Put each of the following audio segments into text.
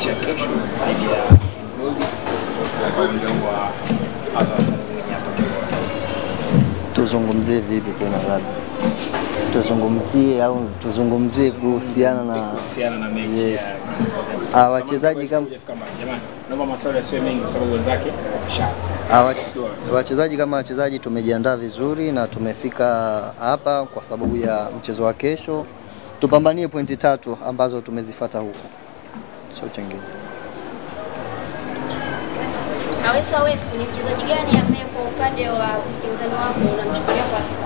mechi ya kesho dhidi ya Gold kwa uwanja wa Al-Nassr hapa. Tuzungumzie vipi tena labda? Tuzungumzie kuhusiana na mechi yes. Wachezaji kama jamani, naomba maswali yasiwe mengi kwa sababu wenzake wameshaanza. Wachezaji kama wachezaji tumejiandaa vizuri na tumefika hapa kwa sababu ya mchezo wa kesho. Tupambanie pointi 3 ambazo tumezifuata huko. Sio chengine. Awesu ni mchezaji gani ambaye kwa upande wa mpinzani wako unamchukulia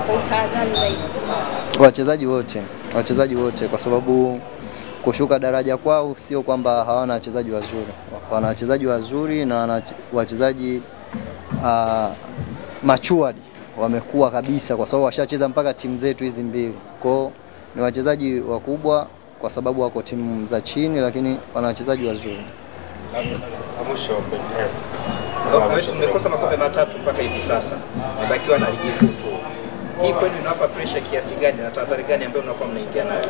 kwa utahadhari zaidi? Wachezaji wote kwa sababu kushuka daraja kwao sio kwamba hawana wachezaji wazuri. Wana wachezaji wazuri na wachezaji matured, wamekuwa kabisa kwa sababu washacheza mpaka timu zetu hizi mbili. Kwao ni wachezaji wakubwa kwa sababu wako timu za chini lakini wana wachezaji wazuri. Mmekosa makombe matatu mpaka hivi sasa. Mmebakiwa na ligi kuu tu. Hii kwenu inawapa pressure kiasi gani na tahadhari gani ambayo mnakuwa mnaingia nayo?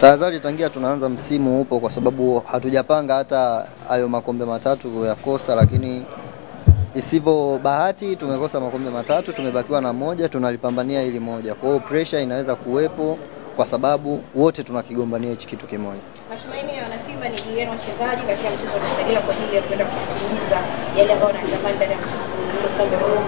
Tahadhari tangia tunaanza msimu upo kwa sababu hatujapanga hata hayo makombe matatu ya kosa, lakini isivyo bahati tumekosa makombe matatu, tumebakiwa na moja, tunalipambania ili moja. Kwa hiyo pressure inaweza kuwepo kwa sababu wote tunakigombania hichi kitu kimoja. Matumaini ya wanasimba ni juu yenu wachezaji katika mchezo unaosalia kwa ajili ya kwenda kutimiza yale ambayo wanatamani ndani ya msimu huu kombe huu.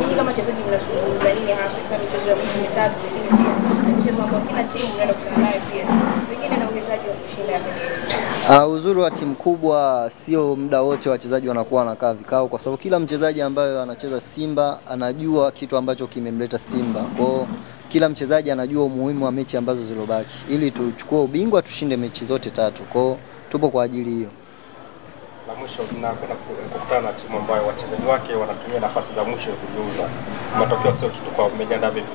Nyinyi kama wachezaji mnazungumza nini hasa kwa michezo ya mwisho mitatu, lakini pia michezo ambayo kila timu inaenda kukutana nayo pia wengine na uhitaji wa kushinda hapa? Uzuri wa timu kubwa sio muda wote wachezaji wanakuwa wanakaa vikao kwa sababu kila mchezaji ambaye anacheza Simba anajua kitu ambacho kimemleta Simba. Kwa kila mchezaji anajua umuhimu wa mechi ambazo zilobaki ili tuchukue ubingwa, tushinde mechi zote 3. Kwa tupo kwa ajili hiyo. La mwisho tunakwenda kukutana na timu ambayo wachezaji wake wanatumia nafasi za mwisho kujiuza. Matokeo sio kitu kwa mmejiandaa vipi?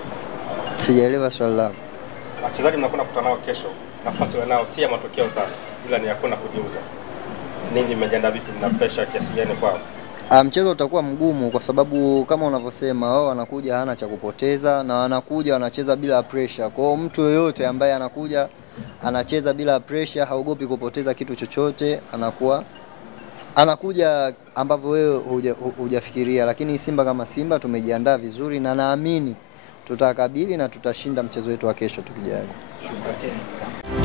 Sijaelewa swali lako. Wachezaji mnakwenda kukutana nao kesho, nafasi wanao si ya matokeo sana, ila ni ya kwenda kujiuza. Ninyi mmejiandaa vipi, mna pressure kiasi gani kwao? Mchezo utakuwa mgumu kwa sababu kama unavyosema wao wanakuja hana cha kupoteza na wanakuja wanacheza bila pressure. Kwa hiyo mtu yoyote ambaye anakuja anacheza bila pressure, haogopi kupoteza kitu chochote, anakuja ambavyo wewe hujafikiria. Lakini Simba kama Simba tumejiandaa vizuri na naamini tutakabili na tutashinda mchezo wetu wa kesho tukijaliwa. Shukrani.